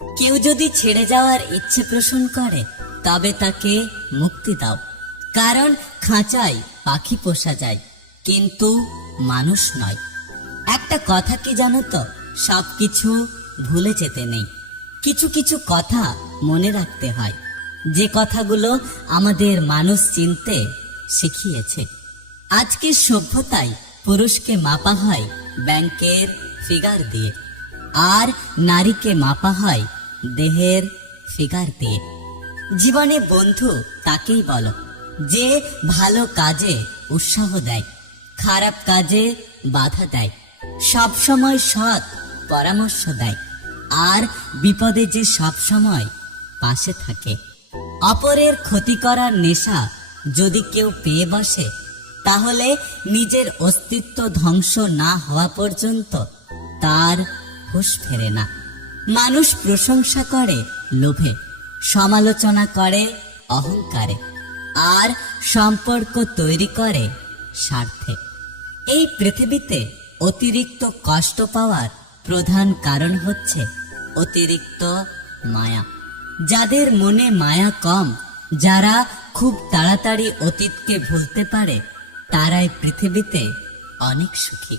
কেউ যদি ছেড়ে যাওয়ার ইচ্ছে পোষণ করে তবে তাকে মুক্তি দাও, কারণ খাঁচায় পাখি পোষা যায় কিন্তু মানুষ নয়। একটা কথা কি জানো তো, সবকিছু ভুলে যেতে নেই, কিছু কিছু কথা মনে রাখতে হয়, যে কথাগুলো আমাদের মানুষ চিনতে শিখিয়েছে। আজকের সভ্যতায় পুরুষকে মাপা হয় ব্যাংকের ফিগার দিয়ে, আর নারীকে মাপা হয় দেহের ফিগার দিয়ে। জীবনে বন্ধু তাকেই বলো যে ভালো কাজে উৎসাহ দেয়, খারাপ কাজে বাধা দেয়, সব সময় সৎ পরামর্শ দেয়, আর বিপদে যে সব সময় পাশে থাকে। অপরের ক্ষতি করার নেশা যদি কেউ পেয়ে বসে, তাহলে নিজের অস্তিত্ব ধ্বংস না হওয়া পর্যন্ত তার হুঁশ ফেরে না। মানুষ প্রশংসা করে লোভে, সমালোচনা করে অহংকারে, আর সম্পর্ক তৈরি করে স্বার্থে। এই পৃথিবীতে অতিরিক্ত কষ্ট পাওয়ার প্রধান কারণ হচ্ছে অতিরিক্ত মায়া। যাদের মনে মায়া কম, যারা খুব তাড়াতাড়ি অতীতকে ভুলতে পারে, তারাই পৃথিবীতে অনেক সুখী।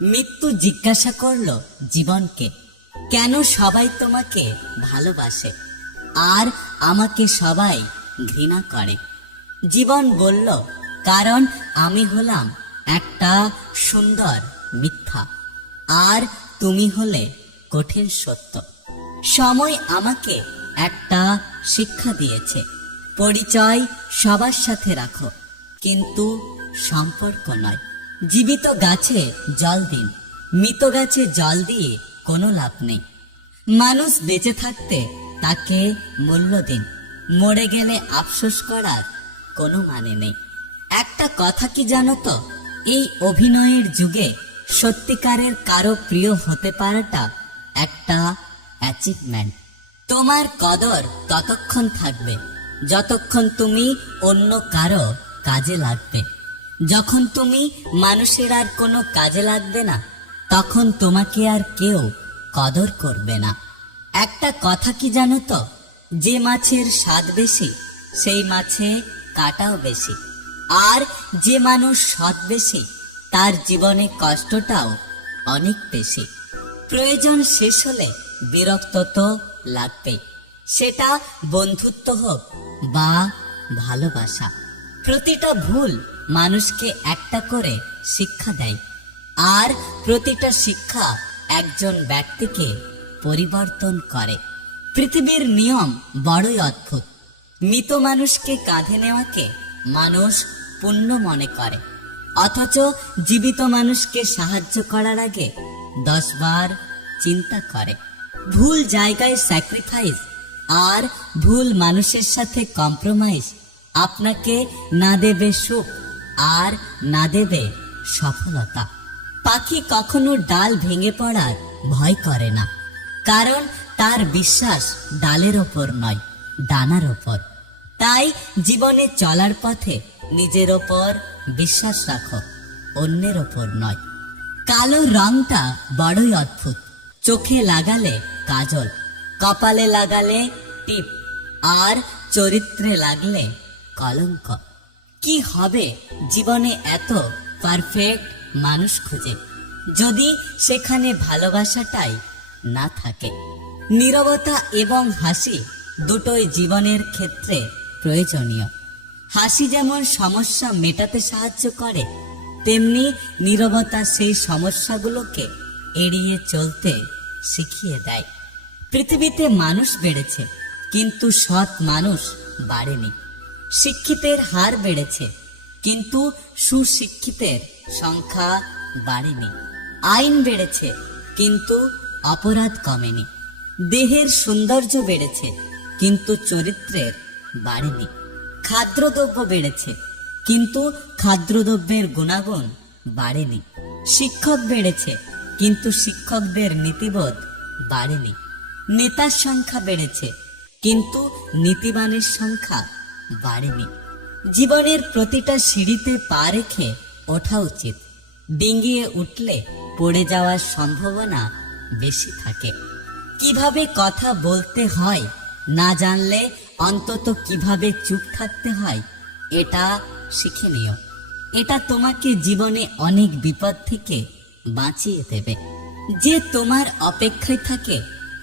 মৃত্যু জিজ্ঞাসা করলো জীবনকে, কেন সবাই তোমাকে ভালোবাসে আর আমাকে সবাই ঘৃণা করে? জীবন বলল, কারণ আমি হলাম একটা সুন্দর মিথ্যা, আর তুমি হলে কঠিন সত্য। সময় আমাকে একটা শিক্ষা দিয়েছে, পরিচয় সবার সাথে রাখো, কিন্তু সম্পর্ক নয়। জীবিত গাছে জল দিন, মৃত গাছে জল দিয়ে কোনো লাভ নেই। মানুষ বেঁচে থাকতে তাকে মূল্য দিন, মরে গেলে আফসোস করার কোনো মানে নেই। একটা কথা কি জানো তো, এই অভিনয়ের যুগে সত্যিকারের কারো প্রিয় হতে পারাটা একটা অ্যাচিভমেন্ট। তোমার কদর ততক্ষণ থাকবে যতক্ষণ তুমি অন্য কারো কাজে লাগবে। যখন তুমি মানুষের আর কোনো কাজে লাগবে না, তখন তোমাকে আর কেউ কদর করবে না। একটা কথা কি জানো তো, যে মাছের স্বাদ বেশি সেই মাছে কাঁটাও বেশি, আর যে মানুষ সৎ বেশি তার জীবনে কষ্টটাও অনেক বেশি। প্রয়োজন শেষ হলে বিরক্ত তো লাগবেই, সেটা বন্ধুত্ব হোক বা ভালোবাসা। প্রতিটা ভুল মানুষকে একটা করে শিক্ষা দেয়, আর প্রতিটা শিক্ষা একজন ব্যক্তিকে পরিবর্তন করে। পৃথিবীর নিয়ম বড়ই অদ্ভুত। মৃত মানুষকে কাঁধে নেওয়াকে মানুষ পুণ্য মনে করে, অথচ জীবিত মানুষকে সাহায্য করার আগে 10 বার চিন্তা করে। ভুল জায়গায় স্যাক্রিফাইস আর ভুল মানুষের সাথে কম্প্রোমাইজ আপনাকে না দেবে সুখ আর না দেবে সফলতা। পাখি কখনো ডাল ভেঙে পড়ার ভয় করে না, কারণ তার বিশ্বাস ডালের ওপর নয়, ডানার ওপর। তাই জীবনে চলার পথে নিজের ওপর বিশ্বাস রাখো, অন্যের ওপর নয়। কালো রংটা বড়ই অদ্ভুত। চোখে লাগালে কাজল, কপালে লাগালে টিপ, আর চরিত্রে লাগলে কলঙ্ক। কি হবে জীবনে এত পারফেক্ট মানুষ খুঁজে, যদি সেখানে ভালোবাসাটাই না থাকে? নীরবতা এবং হাসি দুটোই জীবনের ক্ষেত্রে প্রয়োজনীয়। হাসি যেমন সমস্যা মেটাতে সাহায্য করে, তেমনি নীরবতা সেই সমস্যাগুলোকে এড়িয়ে চলতে শিখিয়ে দেয়। পৃথিবীতে মানুষ বেড়েছে, কিন্তু সৎ মানুষ বাড়েনি। শিক্ষিতের হার বেড়েছে, কিন্তু সুশিক্ষিতের সংখ্যা বাড়েনি। আইন বেড়েছে, কিন্তু অপরাধ কমেনি। দেহের সৌন্দর্য বেড়েছে, কিন্তু চরিত্রের বাড়েনি। খাদ্যদ্রব্য বেড়েছে, কিন্তু খাদ্যদ্রব্যের গুণাগুণ বাড়েনি। শিক্ষক বেড়েছে, কিন্তু শিক্ষকদের নীতিবোধ বাড়েনি। নেতার সংখ্যা বেড়েছে, কিন্তু নীতিবানের সংখ্যা বাড়েনি। জীবনের প্রতিটা সিঁড়িতে পা রেখে ওঠা উচিত। ডিঙিয়ে উঠলে পড়ে যাওয়ার সম্ভাবনা বেশি থাকে। কিভাবে কথা বলতে হয় না জানলে অন্তত কিভাবে চুপ থাকতে হয় এটা শিখে নিও। এটা তোমাকে জীবনে অনেক বিপদ থেকে বাঁচিয়ে দেবে। যে তোমার অপেক্ষায় থাকে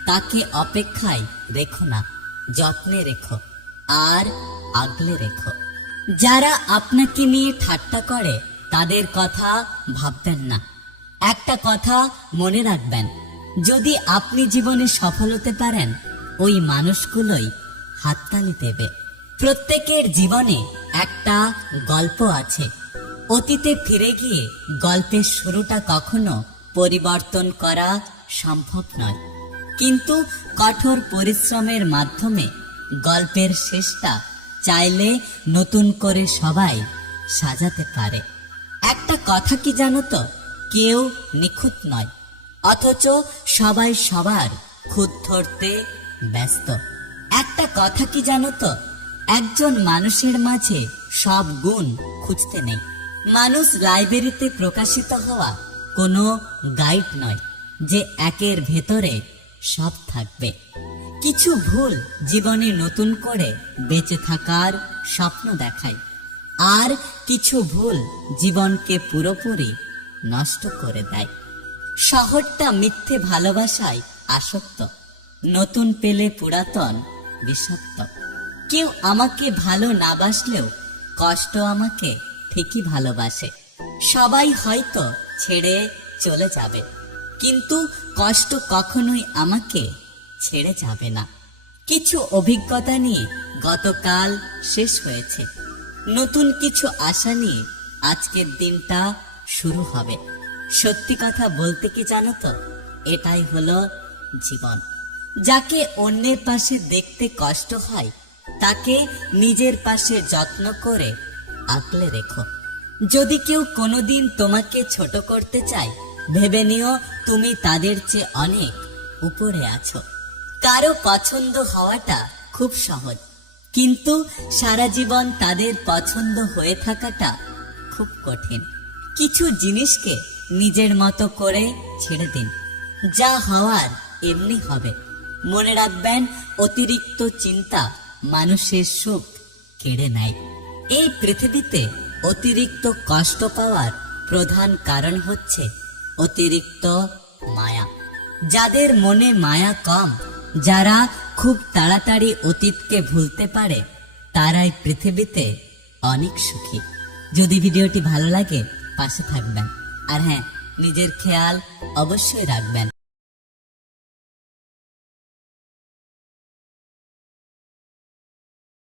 তাকে অপেক্ষায় রেখো না, যত্নে রেখো আর আগলে রেখো। যারা আপনাকে নিয়ে ঠাট্টা করে তাদের কথা ভাববেন না। একটা কথা মনে রাখবেন, যদি আপনি জীবনে সফল হতে পারেন ওই মানুষগুলোই হাততালি দেবে। প্রত্যেকের জীবনে একটা গল্প আছে। অতীতে ফিরে গিয়ে গল্পের শুরুটা কখনো পরিবর্তন করা সম্ভব নয়, কিন্তু কঠোর পরিশ্রমের মাধ্যমে গল্পের শেষটা চাইলে নতুন করে সবাই সাজাতে পারে। একটা কথা কি জানো তো, কেউ নিখুঁত নয়, অথচ সবাই সবার খুঁত ধরতে ব্যস্ত। একটা কথা কি জানো তো, একজন মানুষের মাঝে সব গুণ খুঁজতে নেই। মানুষ লাইব্রেরিতে প্রকাশিত হওয়া কোনো গাইড নয় যে একের ভেতরে সব থাকবে। কিছু ভুল জীবনে নতুন করে বেঁচে থাকার স্বপ্ন দেখায়, আর কিছু ভুল জীবনকে পুরোপুরি নষ্ট করে দেয়। শহরটা মিথ্যে ভালোবাসায় আসক্ত, নতুন পেলে পুরাতন বিষাক্ত। কেউ আমাকে ভালো না বাসলেও কষ্ট আমাকে ঠিকই ভালোবাসে। সবাই হয়তো ছেড়ে চলে যাবে, কিন্তু কষ্ট কখনোই আমাকে ছেড়ে যাবে না। কিছু অভিজ্ঞতা নিয়ে গতকাল শেষ হয়েছে, নতুন কিছু আশা নিয়ে আজকের দিনটা শুরু হবে। সত্যি কথা বলতে কি জানো তো, এটাই হলো জীবন। যাকে অন্যের পাশে দেখতে কষ্ট হয় তাকে নিজের পাশে যত্ন করে আগলে রেখো। যদি কেউ কোনোদিন তোমাকে ছোট করতে চায়, ভেবে নিও তুমি তাদের চেয়ে অনেক উপরে আছো। কারো পছন্দ হওয়াটা খুব সহজ, কিন্তু সারা জীবন তাদের পছন্দ হয়ে থাকাটা খুব কঠিন। কিছু জিনিসকে নিজের মতো করে ছেড়ে দিন, যা হওয়ার এমনি হবে। মনে রাখবেন, অতিরিক্ত চিন্তা মানুষের সুখ কেড়ে নেয়। এই পৃথিবীতে অতিরিক্ত কষ্ট পাওয়ার প্রধান কারণ হচ্ছে অতিরিক্ত মায়া। যাদের মনে মায়া কম, যারা খুব তাড়াতাড়ি অতীতকে ভুলতে পারে, তারাই পৃথিবীতে অনেক সুখী। যদি ভিডিওটি ভালো লাগে পাশে থাকবেন, আর হ্যাঁ, নিজের খেয়াল অবশ্যই রাখবেন।